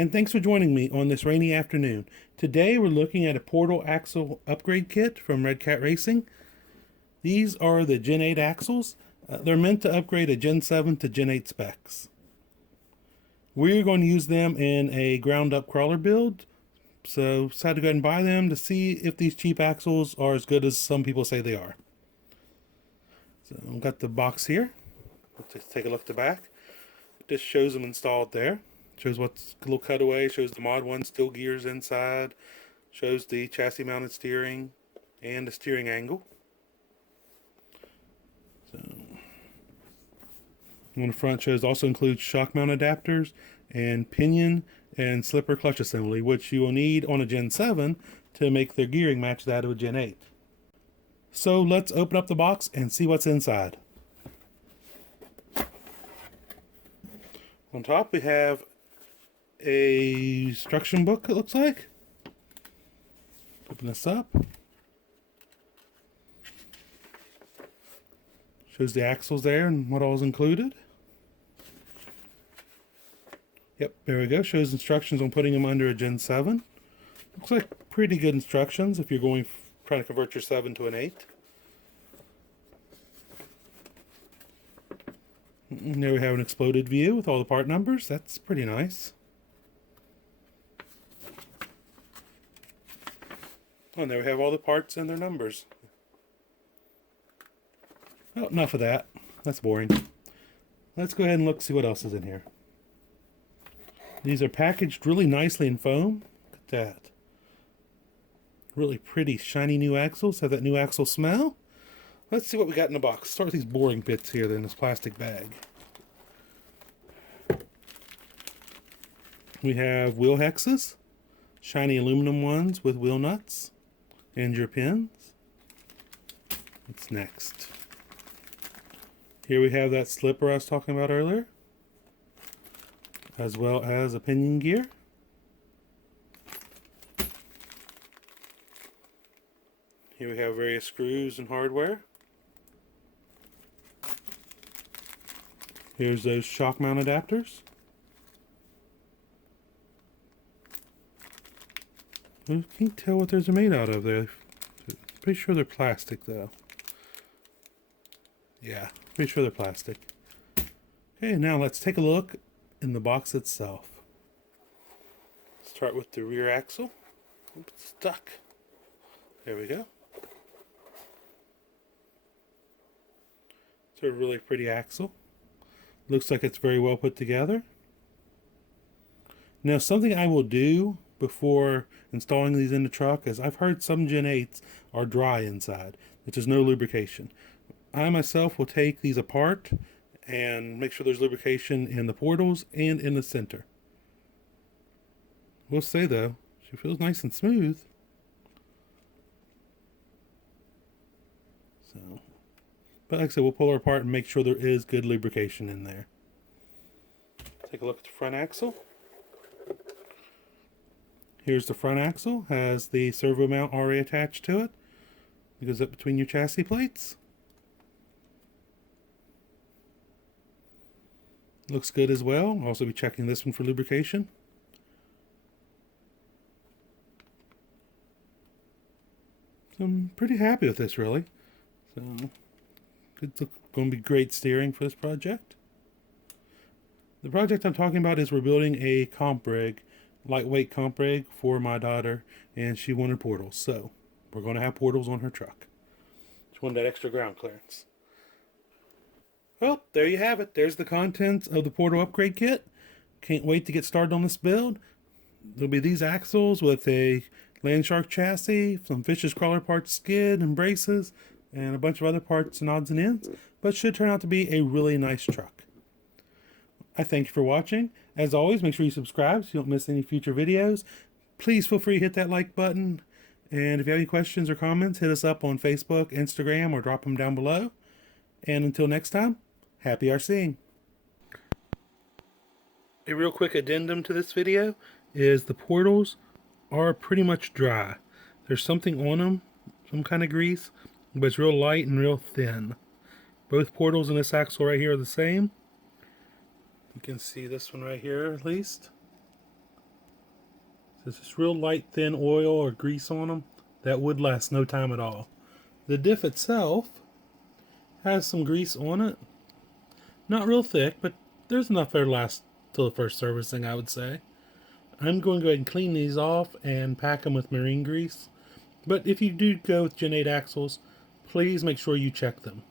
and thanks for joining me on this rainy afternoon. Today we're looking at a portal axle upgrade kit from Red Cat Racing. These are the Gen 8 axles. They're meant to upgrade a Gen 7 to Gen 8 specs. We're going to use them in a ground up crawler build, so decided to go ahead and buy them to see if these cheap axles are as good as some people say they are. So I've got the box here. Let's take a look at the back. It just shows them installed there. Shows what's a little cutaway, shows the mod 1 steel gears inside, shows the chassis mounted steering and the steering angle. So on the front shows also includes shock mount adapters and pinion and slipper clutch assembly, which you will need on a Gen 7 to make their gearing match that of a Gen 8. So let's open up the box and see what's inside. On top we have a instruction book, it looks like. Open this up. Shows the axles there and what all is included. Yep, there we go. Shows instructions on putting them under a Gen 7. Looks like pretty good instructions if you're trying to convert your 7 to an 8. And there we have an exploded view with all the part numbers. That's pretty nice. Oh, and there we have all the parts and their numbers. Oh, enough of that. That's boring. Let's go ahead and look, see what else is in here. These are packaged really nicely in foam. Look at that. Really pretty, shiny new axles. Have that new axle smell. Let's see what we got in the box. Start with these boring bits here in this plastic bag. We have wheel hexes. Shiny aluminum ones with wheel nuts. And your pins. What's next? Here we have that slipper I was talking about earlier, as well as a pinion gear. Here we have various screws and hardware. Here's those shock mount adapters. I can't tell what those are made out of there. Pretty sure they're plastic though. Yeah, pretty sure they're plastic. Okay, now let's take a look in the box itself. Start with the rear axle. Oops, it's stuck. There we go. It's a really pretty axle. Looks like it's very well put together. Now, something I will do before installing these in the truck is I've heard some Gen 8s are dry inside, that there's no lubrication. I myself will take these apart and make sure there's lubrication in the portals and in the center. We'll say though, she feels nice and smooth. So, but like I said, we'll pull her apart and make sure there is good lubrication in there. Take a look at the front axle. Here's the front axle, has the servo mount already attached to it. It goes up between your chassis plates. Looks good as well. I'll also be checking this one for lubrication. So I'm pretty happy with this really. So it's going to be great steering for this project. The project I'm talking about is we're building a comp rig, lightweight comp rig for my daughter, and she wanted portals, so we're going to have portals on her truck. She wanted that extra ground clearance. Well, there you have it. There's the contents of the portal upgrade kit. Can't wait to get started on this build. There'll be these axles with a Landshark chassis, some Fish's crawler parts, skid and braces, and a bunch of other parts and odds and ends, but should turn out to be a really nice truck. I thank you for watching. As always, make sure you subscribe so you don't miss any future videos. Please feel free to hit that like button. And if you have any questions or comments, hit us up on Facebook, Instagram, or drop them down below. And until next time, happy RCing. A real quick addendum to this video is the portals are pretty much dry. There's something on them, some kind of grease, but it's real light and real thin. Both portals in this axle right here are the same. You can see this one right here at least. There's this real light, thin oil or grease on them that would last no time at all. The diff itself has some grease on it. Not real thick, but there's enough there to last till the first servicing, I would say. I'm going to go ahead and clean these off and pack them with marine grease. But if you do go with Gen 8 axles, please make sure you check them.